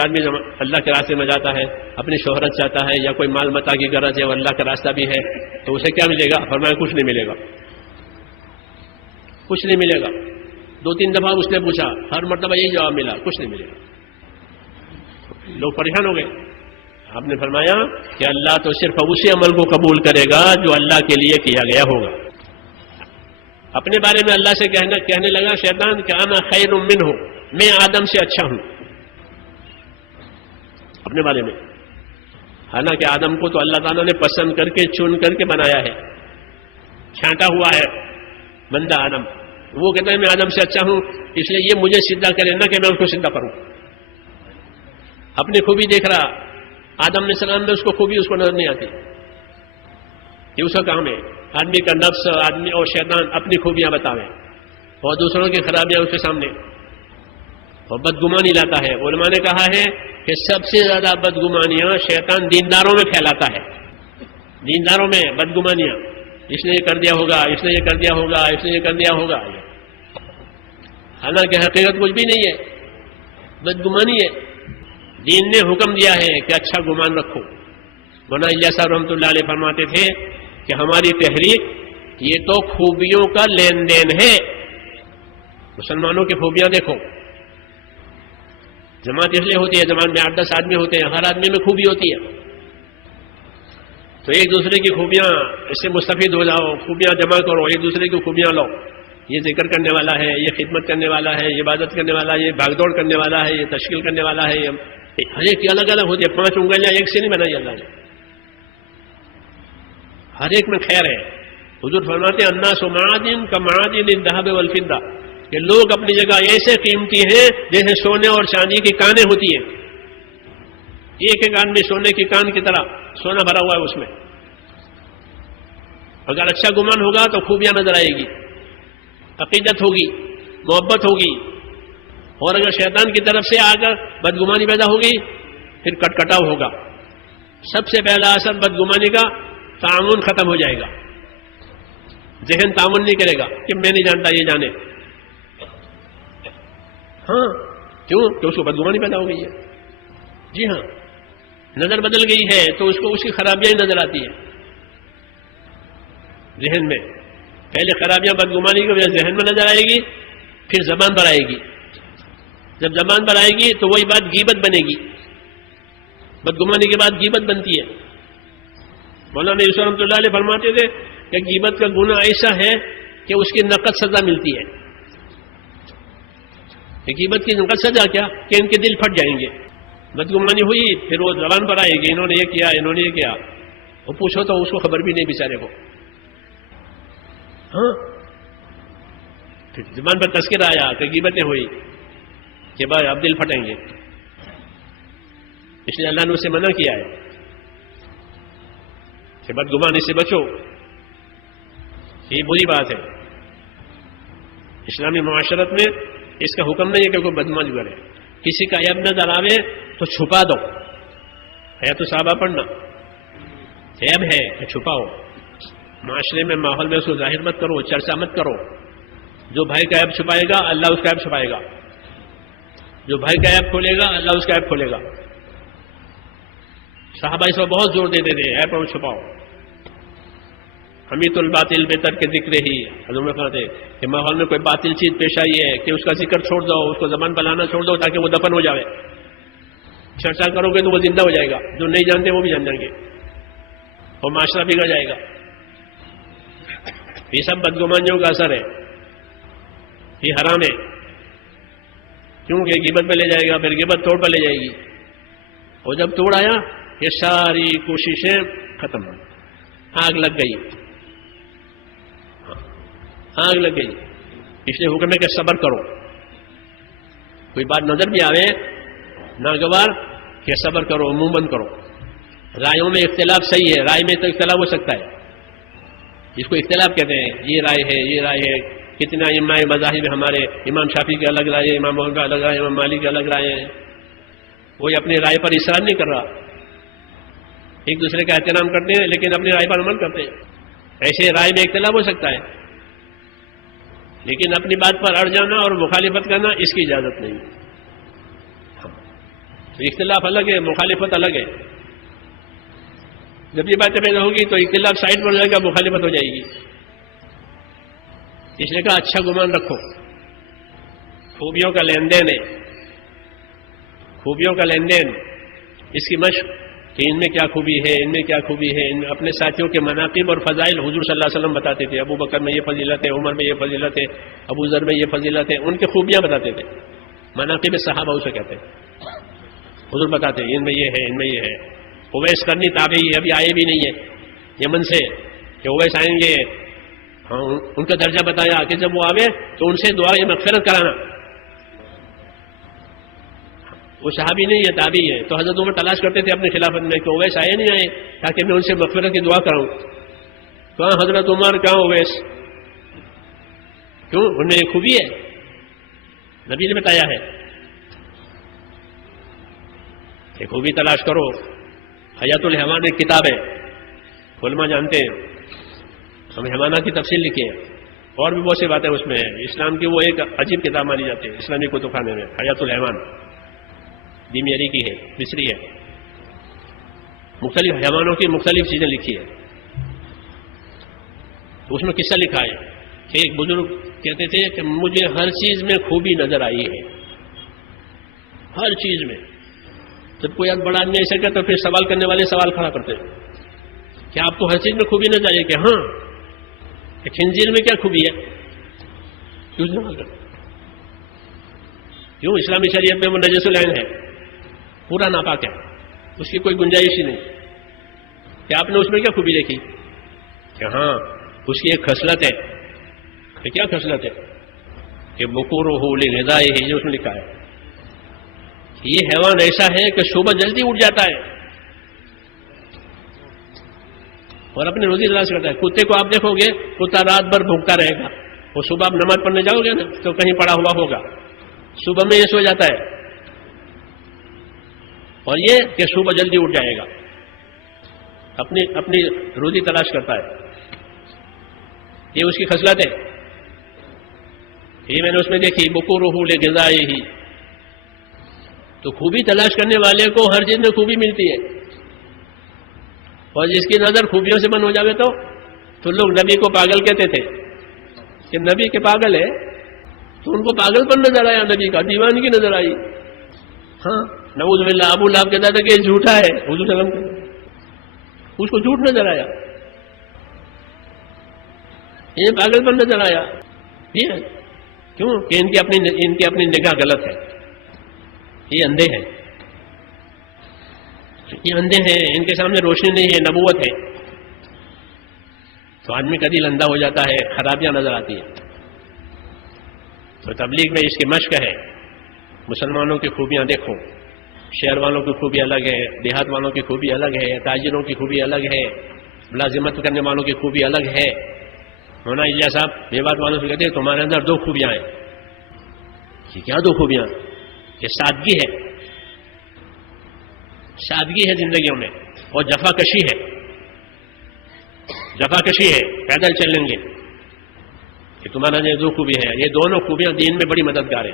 آدمی اللہ کے راستے میں جاتا ہے، اپنی شہرت چاہتا ہے یا کوئی مال متا کی غرض ہے اور اللہ کا راستہ بھی ہے، تو اسے کیا ملے گا؟ فرمایا کچھ نہیں ملے گا، کچھ نہیں ملے گا۔ 2-3 دفعہ اس نے پوچھا، ہر مرتبہ یہی جواب ملا، کچھ نہیں ملے گا۔ لوگ پریشان ہو گئے۔ آپ نے فرمایا کہ اللہ تو صرف اسی عمل کو قبول کرے گا جو اللہ کے لیے کیا گیا ہوگا۔ اپنے بارے میں اللہ سے کہنے لگا شیطان کہ انا خیر منہ، میں آدم سے اچھا ہوں، اپنے بارے میں۔ حالانکہ آدم کو تو اللہ تعالیٰ نے پسند کر کے چن کر کے بنایا ہے، چھانٹا ہوا ہے بندہ آدم۔ وہ کہتا ہے میں آدم سے اچھا ہوں، اس لیے یہ مجھے سیدھا کرے نہ کہ میں اس کو سیدھا کروں۔ اپنی خوبی دیکھ رہا، آدم علیہ السلام میں اس کو خوبی اس کو نظر نہیں آتی، یہ اس کا کام ہے۔ آدمی کا نفس، آدمی اور شیطان اپنی خوبیاں بتاویں اور دوسروں کی خرابیاں اس کے سامنے، اور بدگمانی لاتا ہے۔ علماء نے کہا ہے کہ سب سے زیادہ بدگمانیاں شیطان دینداروں میں پھیلاتا ہے، دینداروں میں بدگمانیاں، اس نے یہ کر دیا ہوگا، اس نے یہ کر دیا ہوگا، اس نے یہ کر دیا ہوگا، حالانکہ حقیقت کچھ بھی نہیں ہے، بدگمانی ہے۔ دین نے حکم دیا ہے کہ اچھا گمان رکھو۔ مولانا الیاس صاحب رحمۃ اللہ علیہ فرماتے تھے کہ ہماری تحریک یہ تو خوبیوں کا لین دین ہے۔ مسلمانوں کی خوبیاں دیکھو، جماعت اس لیے ہوتی ہے، جماعت میں 8-10 آدمی ہوتے ہیں، ہر آدمی میں خوبی ہوتی ہے، تو ایک دوسرے کی خوبیاں اس سے مستفید ہو جاؤ، خوبیاں جمع کرو، ایک دوسرے کی خوبیاں لو۔ یہ ذکر کرنے والا ہے، یہ خدمت کرنے والا ہے، یہ عبادت کرنے والا ہے، یہ بھاگ دوڑ کرنے والا ہے، یہ تشکیل کرنے والا ہے، ہر ایک کی الگ الگ ہوتی ہے۔ 5 انگلیاں ایک سے نہیں بنائی اللہ نے، ہر ایک میں خیر ہے۔ حضور فرماتے ہیں الناس معادن کمعادن الذهب والفضة، کہ لوگ اپنی جگہ ایسے قیمتی ہیں جیسے سونے اور چاندی کی کانیں ہوتی ہیں، ایک ایک آدمی سونے کی کان کی طرح سونا بھرا ہوا ہے اس میں۔ اگر اچھا گمان ہوگا تو خوبیاں نظر آئے گی، عقیدت ہوگی، محبت ہوگی، اور اگر شیطان کی طرف سے آ کر بدگمانی پیدا ہوگی پھر کٹکٹاؤ ہوگا۔ سب سے پہلا اثر بدگمانی کا تعاون ختم ہو جائے گا، ذہن تعاون نہیں کرے گا کہ میں نہیں جانتا یہ جانے۔ ہاں کیوں؟ کہ اس کو بدگمانی پیدا ہو گئی ہے۔ جی ہاں، نظر بدل گئی ہے تو اس کو اس کی خرابیاں ہی نظر آتی ہیں ذہن میں۔ پہلے خرابیاں بدگمانی کی وجہ ذہن میں نظر آئے گی، پھر زبان پر آئے گی، جب زبان پر آئے گی تو وہی بات غیبت بنے گی، بدگمانی کے بعد غیبت بنتی ہے۔ مولانا یوسف رحمۃ اللہ علیہ فرماتے تھے کہ غیبت کا گناہ ایسا ہے کہ اس کی نقد سزا ملتی ہے۔ غیبت کی نقد سزا کیا؟ کہ ان کے دل پھٹ جائیں گے۔ بدگمانی ہوئی پھر وہ زبان پر آئے گی، انہوں نے یہ کیا، انہوں نے یہ کیا، وہ پوچھو تو اس کو خبر بھی نہیں بیچارے کو۔ ہاں، پھر زبان پر تذکرہ آیا کہ غیبتیں ہوئی کہ بھائی اب دل پھٹیں گے، اس لیے اللہ نے اسے منع کیا ہے کہ بدگمانی سے بچو، یہ بری بات ہے۔ اسلامی معاشرت میں اس کا حکم نہیں ہے کہ کوئی بدگمانی کرے، کسی کا عیب نظر آوے تو چھپا دو، حیات الصحابہ پڑھنا، عیب ہے کہ چھپاؤ، معاشرے میں ماحول میں اس کو ظاہر مت کرو، چرچا مت کرو۔ جو بھائی کا عیب چھپائے گا اللہ اس کا عیب چھپائے گا، جو بھائی کا عیب کھولے گا اللہ اس کا عیب کھولے گا۔ صحابہ اس پر بہت زور دیتے تھے، عیب اور چھپاؤ۔ حمیت الباطل بہتر کے ذکر ہی، حضور فرماتے کہ ماحول میں کوئی باطل چیز پیش آئی ہے کہ اس کا ذکر چھوڑ دو، اس کو زبان بلانا چھوڑ دو تاکہ وہ دفن ہو جائے۔ چرچا کرو گے تو وہ زندہ ہو جائے گا، جو نہیں جانتے وہ بھی جان جائیں گے اور معاشرہ بگڑ جائے گا۔ یہ سب بدگمانیوں کا اثر ہے، یہ حرام ہے، کیونکہ غیبت پہ لے جائے گا، پھر غیبت توڑ پہ لے جائے گی، اور جب توڑ آیا یہ ساری کوششیں ختم، آگ لگ گئی، آگ لگ گئی۔ اس لیے حکم ہے کہ صبر کرو، کوئی بات نظر بھی آوے ناگوار کہ صبر کرو، منہ بند کرو۔ رائےوں میں اختلاف صحیح ہے، رائے میں تو اختلاف ہو سکتا ہے، جس کو اختلاف کہتے ہیں، یہ رائے ہے، یہ رائے ہے۔ کتنا امام مذاہب ہمارے، امام شافعی کے الگ رائے، امام محمد کا الگ رائے، امام مالک کے الگ رائے ہیں، کوئی اپنی رائے پر اصرار نہیں کر رہا، ایک دوسرے کا احترام کرتے ہیں لیکن اپنی رائے پر عمل کرتے ہیں۔ ایسے رائے میں اختلاف ہو سکتا ہے لیکن اپنی بات پر اڑ جانا اور مخالفت کرنا اس کی اجازت نہیں، تو اختلاف الگ ہے، مخالفت الگ ہے. جب یہ باتیں پیدا ہوگی تو اختلاف سائڈ پر ہو جائے گا، مخالفت ہو جائے گی. اس لیے کہا اچھا گمان رکھو. خوبیوں کا لین دین ہے، خوبیوں کا لین دین، اس کی مشق کہ ان میں کیا خوبی ہے، ان میں کیا خوبی ہے. اپنے ساتھیوں کے مناقب اور فضائل حضور صلی اللہ علیہ وسلم بتاتے تھے. ابو بکر میں یہ فضیلت ہے، عمر میں یہ فضیلت ہے، ابو ذر میں یہ فضیلت ہے. ان کی خوبیاں بتاتے تھے. مناقب صحابہ اسے کہتے ہیں. حضور بتاتے ہیں ان میں یہ ہے، ان میں یہ ہے. اویس کرنی تابعی ابھی آئے بھی نہیں ہے یمن سے کہ اویس آئیں گے. ہاں ان کا درجہ بتایا کہ جب وہ آوے تو ان سے دعا مغفرت کرانا. وہ صحابی نہیں ہے، تابعی ہے. تو حضرت عمر تلاش کرتے تھے اپنے خلافت میں کہ اویس آئے نہیں آئے تاکہ میں ان سے مغفرت کی دعا کراؤں. کہاں حضرت عمر، کہاں اویس؟ کیوں؟ ان میں ایک خوبی ہے، نبی نے بتایا ہے. ایک خوبی تلاش کرو. حیات الحیوان ایک کتاب ہے، علماء جانتے ہیں. ہم حیوانات کی تفصیل لکھی ہے اور بھی بہت سی باتیں اس میں ہیں. اسلام کی وہ ایک عجیب کتاب مانی جاتی ہے اسلامی کتب خانے میں، حیات الحیوان. دیمیری کی ہے، مصری ہے. مختلف حیوانوں کی مختلف چیزیں لکھی ہے. تو اس میں قصہ لکھا ہے کہ ایک بزرگ کہتے تھے کہ مجھے ہر چیز میں خوبی نظر آئی ہے، ہر چیز میں. جب کوئی بڑا آدمی ایسا کہتا تو پھر سوال کرنے والے سوال کھڑا کرتے ہیں کہ آپ کو ہر چیز میں خوبی نظر آئی ہے. کہ ہاں، خنزیر میں کیا خوبی ہے؟ کیوں؟ اسلامی شریعت میں وہ نجس العین ہے، پورا ناپاک ہے، اس کی کوئی گنجائش ہی نہیں. کہ آپ نے اس میں کیا خوبی دیکھی؟ کہ ہاں اس کی ایک خصلت ہے. کہ کیا خصلت ہے؟ کہ بکورہ لغذائہ ہے، جو اس میں لکھا ہے. یہ حیوان ایسا ہے کہ صبح جلدی اٹھ جاتا ہے اور اپنی روزی تلاش کرتا ہے. کتے کو آپ دیکھو گے، کتا رات بھر بھوکتا رہے گا. وہ صبح آپ نماز پڑھنے جاؤ گے نا تو کہیں پڑا ہوا ہوگا، صبح میں یہ سو جاتا ہے. اور یہ کہ صبح جلدی اٹھ جائے گا، اپنی روزی تلاش کرتا ہے. یہ اس کی خصلت ہے. یہ میں نے اس میں دیکھی بکورہ لغذائہ. تو خوبی تلاش کرنے والے کو ہر چیز میں خوبی ملتی ہے. اور جس کی نظر خوبیوں سے بند ہو جاوے تو لوگ نبی کو پاگل کہتے تھے کہ نبی کے پاگل ہے. تو ان کو پاگل پر نظر آیا، نبی کا دیوانگی نظر آئی. ہاں نعوذ باللہ. ابو لہب کہتا تھا کہ یہ جھوٹا ہے، حضور صلی اللہ علیہ وسلم اس کو جھوٹ نظر آیا، یہ پاگل پر نظر آیا. یہ کیوں؟ کہ ان کی اپنی نگاہ غلط ہے. یہ اندھے ہیں، یہ اندھے ہیں، ان کے سامنے روشنی نہیں ہے، نبوت ہے. تو آدمی کا دل اندھا ہو جاتا ہے، خرابیاں نظر آتی ہیں. تو تبلیغ میں اس کی مشق ہے. مسلمانوں کی خوبیاں دیکھو. شہر والوں کی خوبی الگ ہے، دیہات والوں کی خوبی الگ ہے، تاجروں کی خوبی الگ ہے، ملازمت کرنے والوں کی خوبی الگ ہے. مولانا الیاس صاحب میوات والوں سے کہتے ہیں تمہارے اندر دو خوبیاں ہیں. کہ کیا دو خوبیاں؟ کہ سادگی ہے، سادگی ہے زندگیوں میں، اور جفا کشی ہے. جفا کشی ہے، پیدل چلیں گے. کہ تمہارا یہ دو خوبی ہے. یہ دونوں خوبیاں دین میں بڑی مددگار ہیں.